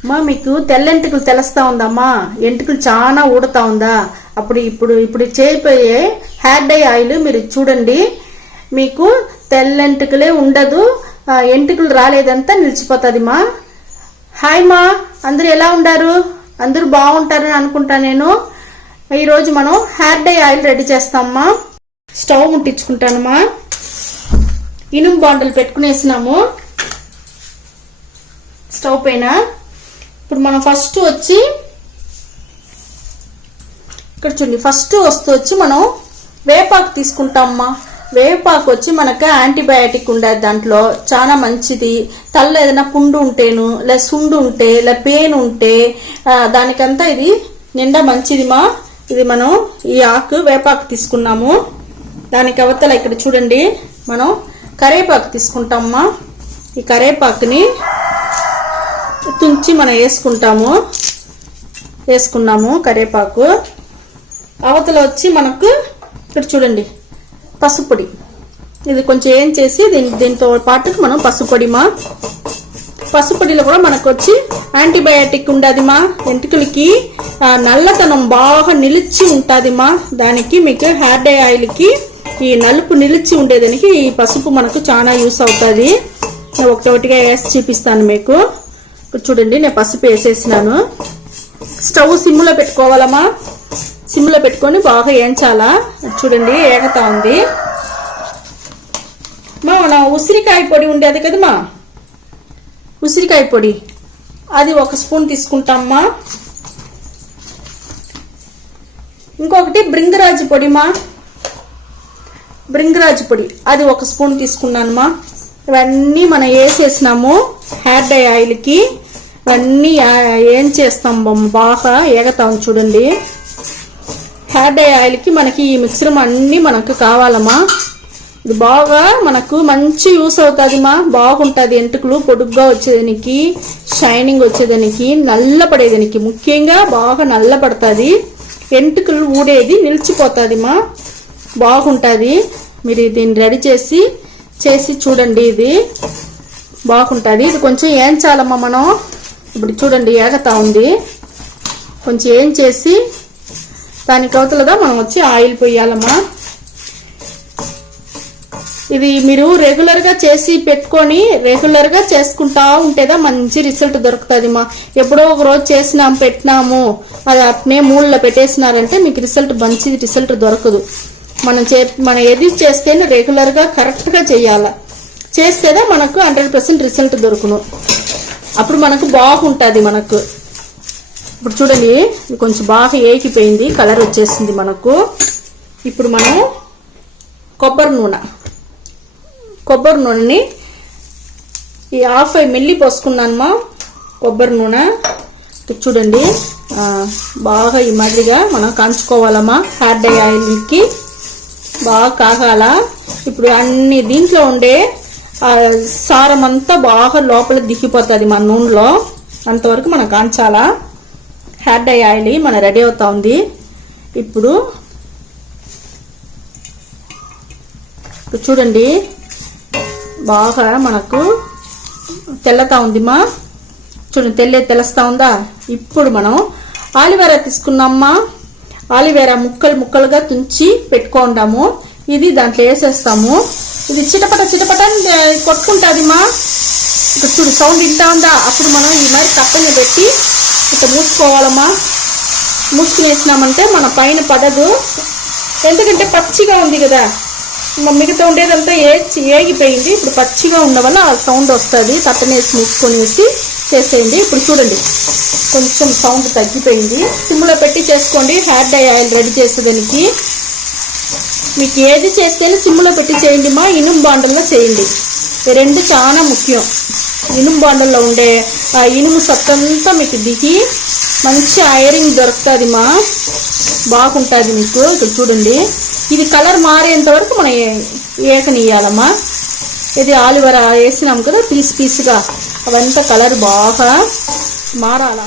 అమ్మా మీకు తెల్ల ఎంటుకలు తెలుస్తా ఉందమ్మా. ఎంటుకలు చాలా ఊడుతా ఉందా? అప్పుడు ఇప్పుడు ఇప్పుడు చేయిపోయే హెయిర్ డై ఆయిల్ మీరు చూడండి. మీకు తెల్లెంటుకలే ఉండదు. ఆ, ఎంటుకలు రాలేదంతా నిలిచిపోతుంది మా హాయ్ మా అందరూ ఎలా ఉండారు అందరూ బాగుంటారని అనుకుంటా నేను. ఈరోజు మనం హెయిర్ డై ఆయిల్ రెడీ చేస్తామమ్మా. స్టవ్ ముట్టించుకుంటానమ్మా. ఇనుము బాండలు పెట్టుకునేసినాము. స్టవ్ పైన ఇప్పుడు మనం ఫస్ట్ వచ్చి ఇక్కడ చూడండి ఫస్ట్ వస్తూ వచ్చి మనం వేపాకు తీసుకుంటామమ్మా. వేపాకు వచ్చి మనకు యాంటీబయాటిక్ ఉండేది దాంట్లో చాలా మంచిది. తల్ల ఏదైనా పుండు ఉంటేను లే సుండు ఉంటే లే పెయిన్ ఉంటే దానికంతా ఇది నిండా మంచిది మా ఇది మనం ఈ ఆకు వేపాకు తీసుకున్నాము. దానికి అవతల ఇక్కడ చూడండి మనం కరేపాకు తీసుకుంటామమ్మా. ఈ కరేపాకుని తుంచి మనం వేసుకుంటాము. వేసుకున్నాము కరేపాకు అవతల వచ్చి మనకు ఇక్కడ చూడండి పసుపొడి. ఇది కొంచెం ఏం చేసి దీని దీంతో పాటుకు మనం పసుపొడిమా పసుపొడిలో కూడా మనకు వచ్చి యాంటీబయాటిక్ ఉండదుమా వెంట్రుకలకి నల్లతనం బాగా నిలిచి ఉంటుందిమా దానికి మీకు హెయిర్ డే ఆయిల్కి ఈ నలుపు నిలిచి ఉండేదానికి ఈ పసుపు మనకు చాలా యూస్ అవుతుంది. ఒకటొకటిగా వేసి చూపిస్తాను మీకు. ఇక్కడ చూడండి నేను పసుపు వేసేసినాను. స్టవ్ సిమ్లో పెట్టుకోవాలమ్మా. సిమ్లో పెట్టుకొని బాగా వేయించాలా చూడండి ఏగతా ఉంది. మా మన ఉసిరికాయ పొడి ఉండేది కదమ్మా. ఉసిరికాయ పొడి. అది ఒక స్పూన్ తీసుకుంటామ్మా. ఇంకొకటి బృంగరాజు పొడిమా. బృంగరాజు పొడి. అది ఒక స్పూన్ తీసుకున్నానుమా ఇవన్నీ మనం వేసేసినాము హెయిర్ డై ఆయిల్కి. ఇవన్నీ ఏం చేస్తాం బొమ్మ? బాగా ఏగతాం చూడండి. హెయిర్ డై ఆయిల్కి మనకి ఈ మిక్సరం అన్నీ మనకు కావాలమ్మా. ఇది బాగా మనకు మంచి యూస్ అవుతుందిమా బాగుంటుంది. ఎంటుకలు పొడుగ్గా వచ్చేదానికి షైనింగ్ వచ్చేదానికి నల్లపడేదానికి ముఖ్యంగా బాగా నల్లపడుతుంది ఎంటుకలు ఊడేది నిలిచిపోతుంది మా బాగుంటుంది. మీరు దీన్ని రెడీ చేసి చేసి చూడండి ఇది. బాగుంటుంది. ఇది కొంచెం ఏం చాలమ్మా మనం? ఇప్పుడు చూడండి ఏగతా ఉంది. కొంచెం ఏం చేసి దానికి అవతలదా మనం వచ్చి ఆయిల్ పోయాలమ్మా. ఇది మీరు రెగ్యులర్గా చేసి పెట్టుకొని రెగ్యులర్గా చేసుకుంటా ఉంటేదా మంచి రిజల్ట్ దొరుకుతుంది మా ఎప్పుడో ఒక రోజు చేసినాం పెట్టినాము. అది అట్నే మూలలో పెట్టేసినారంటే మీకు రిజల్ట్ మంచి రిజల్ట్ దొరకదు. మనం చే మనం ఏది చేస్తేనే రెగ్యులర్గా కరెక్ట్గా చేయాలి. గా చేయాల మనకు హండ్రెడ్ పర్సెంట్ రిజల్ట్ దొరుకును. అప్పుడు మనకు బాగుంటుంది మనకు. ఇప్పుడు చూడండి కొంచెం బాగా ఏకిపోయింది కలర్ వచ్చేసింది మనకు. ఇప్పుడు మనం కొబ్బరి నూనె. కొబ్బరి నూనెని ఈ హాఫ్ మిల్లి మెల్లి పోసుకున్నానమ్మా కొబ్బరి నూనె. చూడండి బాగా ఈ మాదిరిగా మనం కంచుకోవాలమ్మా హార్డ్ ఆయిల్కి. బాగా కాగాల. ఇప్పుడు అన్ని దీంట్లో ఉండే సారం అంతా బాగా లోపల దిగిపోతుంది మన నూనెలో. అంతవరకు మనం కాంచాలా హెయిర్ డై ఆయిల్ మన రెడీ అవుతా ఉంది. ఇప్పుడు చూడండి. బాగా మనకు తెల్లతా ఉంది చూడండి తెల్లే తెలుస్తా ఉందా? ఇప్పుడు మనం ఆలివేరా తీసుకున్నామ్మా ఆలివేరా ముక్కలు ముక్కలుగా తుంచి పెట్టుకుంటాము. ఇది దాంట్లో వేసేస్తాము. ఇది చిటపట చిటపట కొట్టుకుంటుంది మా. ఇక్కడ చూడు సౌండ్ ఇంటా ఉందా? అప్పుడు మనం ఈ మరి కప్పని పెట్టి ఇట్లా మూసుకోవాలమ్మా. మూసుకునేసినామంటే మన పైన పడదు. ఎందుకంటే పచ్చిగా ఉంది కదా. మిగతా ఉండేదంతా ఏ ఏగిపోయింది. ఇప్పుడు పచ్చిగా ఉన్న వల్ల ఆ సౌండ్ వస్తుంది. తట్టనేసి మూసుకొనేసి చేసేయండి. ఇప్పుడు చూడండి. కొంచెం సౌండ్ తగ్గిపోయింది. సిమ్లో పెట్టి చేసుకోండి. హెయిర్ డై ఆయిల్ రెడీ చేసేదానికి. మీకు ఏది చేస్తేనే సిమ్లో పెట్టి చేయండి మా ఇనుము బాండల్లో చేయండి. రెండు చాలా ముఖ్యం. ఇనుము బాండల్లో ఉండే ఆ ఇనుము సత్తంతా మీకు దిగి మంచి ఐరింగ్ దొరుకుతుంది మా. బాగుంటుంది మీకు. ఇక్కడ చూడండి. ఇది కలర్ మారేంత వరకు మనం ఏకనియాలమ్మా ఇది ఆలివరా వేసినాం కదా పీస్ పీస్గా. అవంతా కలర్ బాగా మారాల.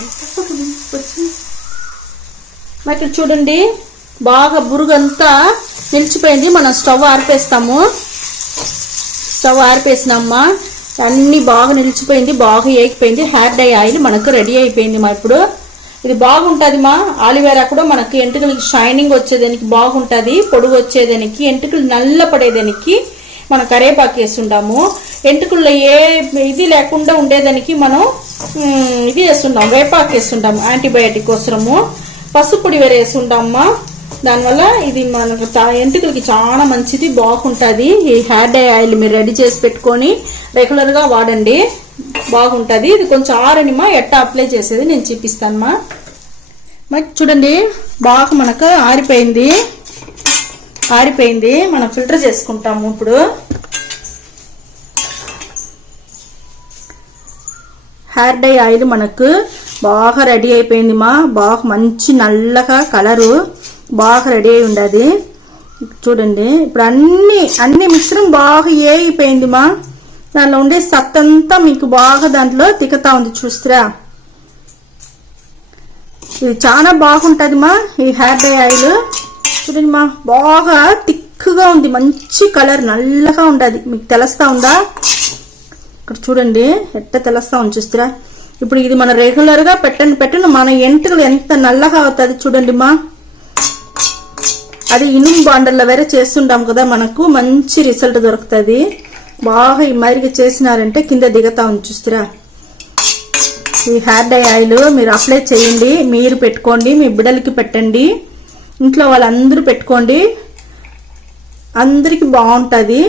మరి ఇక్కడ చూడండి. బాగా బురుగంతా నిలిచిపోయింది. మనం స్టవ్ ఆర్పేస్తాము. స్టవ్ ఆర్పేసినమ్మా. అన్నీ బాగా నిలిచిపోయింది బాగా ఏగిపోయింది. హెయిర్ డై ఆయిల్ మనకు రెడీ అయిపోయింది మా ఇప్పుడు. ఇది బాగుంటుంది మా ఆలివేరా కూడా మనకి ఎంటుకలకి షైనింగ్ వచ్చేదానికి బాగుంటుంది. పొడుగు వచ్చేదానికి ఎంటుకలు నల్ల పడేదానికి మనం కరేపాకు వేస్తుంటాము. ఎంటుకల్లో ఏ ఇది లేకుండా ఉండేదానికి మనం ఇది వేస్తుంటాం. వేపాకు వేస్తుంటాము యాంటీబయాటిక్ కోసము పసుపొడి వేరే వేస్తుంటామమ్మా దానివల్ల ఇది మనకు తా- ఎంటుకలకి చాలా మంచిది బాగుంటుంది. ఈ హెయిర్ డై ఆయిల్ మీరు రెడీ చేసి పెట్టుకొని రెగ్యులర్గా వాడండి. బాగుంటుంది. ఇది కొంచెం ఆరనిమా ఎట్టా అప్లై చేసేది నేను చూపిస్తానమ్మా మరి చూడండి బాగా మనకు ఆరిపోయింది. ఆరిపోయింది. మనం ఫిల్టర్ చేసుకుంటాము ఇప్పుడు. హెయిర్ డై ఆయిల్ మనకు బాగా రెడీ అయిపోయింది మా. బాగా మంచి నల్లగా కలరు. బాగా రెడీ అయి ఉండదు. చూడండి ఇప్పుడు అన్ని అన్ని మిశ్రం బాగా ఏగిపోయింది మా దానిలో ఉండే సత్తంతా మీకు బాగా దాంట్లో తిక్కుతా ఉంది చూస్తారా. ఇది చాలా బాగుంటుంది మా ఈ హెయిర్ ఆయిల్ చూడండి మా బాగా థిక్గా ఉంది మంచి కలర్ నల్లగా ఉండదు. మీకు తెలుస్తా ఉందా? ఇక్కడ చూడండి ఎట్ట తెలుస్తా ఉంది చూస్తారా. ఇప్పుడు ఇది మన రెగ్యులర్గా పెట్టండి పెట్టండి. మన ఎంటుకలు ఎంత నల్లగా అవుతుంది చూడండి మా అది ఇనుము బాండల్లో వేరే చేస్తుంటాం కదా మనకు మంచి రిజల్ట్ దొరుకుతుంది. బాగా ఈ మాదిరిగా చేసినారంటే కింద దిగతా ఉంది చూస్తారా. ఈ హెయిర్ డై ఆయిల్ మీరు అప్లై చేయండి మీరు పెట్టుకోండి మీ బిడ్డలకి పెట్టండి. ఇంట్లో వాళ్ళందరూ పెట్టుకోండి. అందరికీ బాగుంటుంది.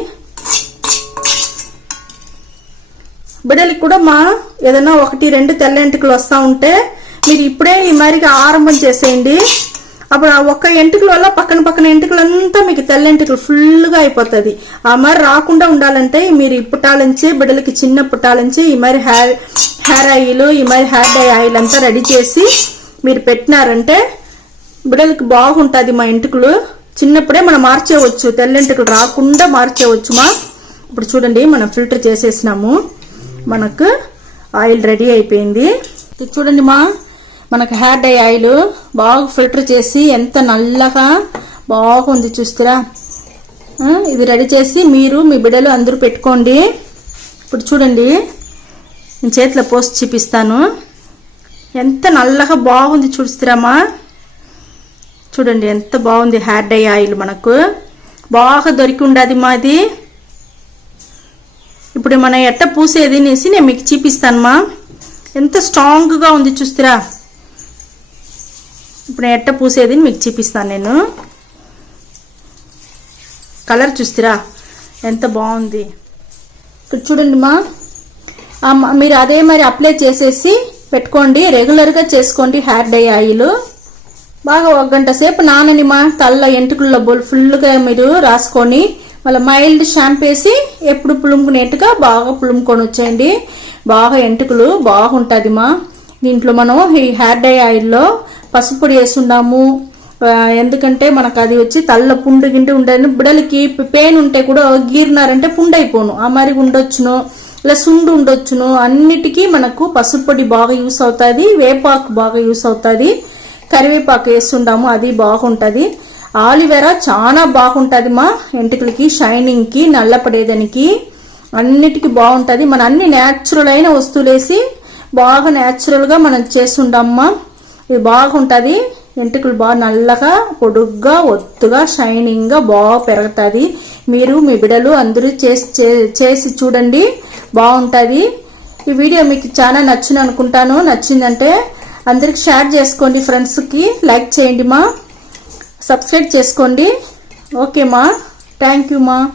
బిడ్డలకి కూడా మా ఏదైనా ఒకటి రెండు తెల్ల ఎంటుకలు వస్తూ ఉంటే మీరు ఇప్పుడే ఈ మాదిరిగా ఆరంభం చేసేయండి. అప్పుడు ఆ ఒక్క ఎంటుకల వల్ల పక్కన పక్కన ఎంటుకలంతా మీకు తెల్ల ఎంటుకలు ఫుల్గా అయిపోతుంది. ఆ మరి రాకుండా ఉండాలంటే మీరు ఈ పుట్టాలించి బిడ్డలకి చిన్న పుట్టాలించి ఈ మరి హెయిర్ హెయిర్ ఆయిల్ ఈ మరి హెయిర్ డై ఆయిల్ అంతా రెడీ చేసి మీరు పెట్టినారంటే బిడ్డలకి బాగుంటుంది మా ఎంటుకలు. చిన్నప్పుడే మనం మార్చేయవచ్చు తెల్లెంటుకలు రాకుండా మార్చేవచ్చు మా. ఇప్పుడు చూడండి మనం ఫిల్టర్ చేసేసినాము. మనకు ఆయిల్ రెడీ అయిపోయింది. చూడండి మా. మనకు హెయిర్ డై ఆయిల్ బాగా ఫిల్టర్ చేసి ఎంత నల్లగా బాగుంది చూస్తురా. ఇది రెడీ చేసి మీరు మీ బిడ్డలు అందరూ పెట్టుకోండి. ఇప్పుడు చూడండి నేను చేతిలో పోసి చూపిస్తాను. ఎంత నల్లగా బాగుంది చూస్తురామా. చూడండి ఎంత బాగుంది హెయిర్ డై ఆయిల్ మనకు. బాగా దొరికి ఉండదు మాది ఇప్పుడు మనం ఎట్ట పూసేది అనేసి నేను మీకు చూపిస్తానమ్మా ఎంత స్ట్రాంగ్గా ఉంది చూస్తారా. ఇప్పుడు నేను ఎట్ట పూసేది మీకు చూపిస్తాను నేను. కలర్ చూస్తారా? ఎంత బాగుంది. ఇక్కడ చూడండి మా. మీరు అదే మరి అప్లై చేసేసి పెట్టుకోండి. రెగ్యులర్గా చేసుకోండి హెయిర్ డై ఆయిల్ బాగా ఒక గంట సేపు నానని మా తల్ల ఎంటుకల్లో బొల్ ఫుల్గా మీరు రాసుకొని మళ్ళీ మైల్డ్ షాంపూ వేసి ఎప్పుడు పులుముకునేట్టుగా బాగా పులుముకొని వచ్చేయండి. బాగా ఎంటుకలు బాగుంటుంది మా. దీంట్లో మనం ఈ హెయిర్ డై ఆయిల్లో పసుపొడి వేసున్నాము. ఎందుకంటే మనకు అది వచ్చి తల్ల పుండు గిండి ఉండని బిడలకి పెయిన్ ఉంటే కూడా గీరినారంటే పుండు అయిపోను ఆ మరి ఉండొచ్చును. ఇలా సుండు ఉండొచ్చును. అన్నిటికీ మనకు పసుపొడి బాగా యూస్ అవుతుంది. వేపాకు బాగా యూస్ అవుతుంది. కరివేపాకు వేస్తుంటాము. అది బాగుంటుంది. ఆలివేరా చాలా బాగుంటుంది మా ఎంటుకలకి షైనింగ్కి నల్లపడేదానికి. అన్నిటికీ బాగుంటుంది. మన అన్ని న్యాచురల్ అయిన వస్తువులు వేసి బాగా న్యాచురల్గా మనం చేస్తుండమ్మా ఇది బాగుంటుంది. వెంట్రుకలు బాగా నల్లగా పొడుగ్గా ఒత్తుగా షైనింగ్గా బాగా పెరుగుతుంది. మీరు మీ బిడలు అందరూ చేసి చే- చేసి చూడండి. బాగుంటుంది. ఈ వీడియో మీకు చాలా నచ్చింది అనుకుంటాను. నచ్చిందంటే అందరికి షేర్ చేసుకోండి ఫ్రెండ్స్కి లైక్ చేయండి మా. సబ్స్క్రైబ్ చేసుకోండి. ఓకే మా. థ్యాంక్ యూ మా.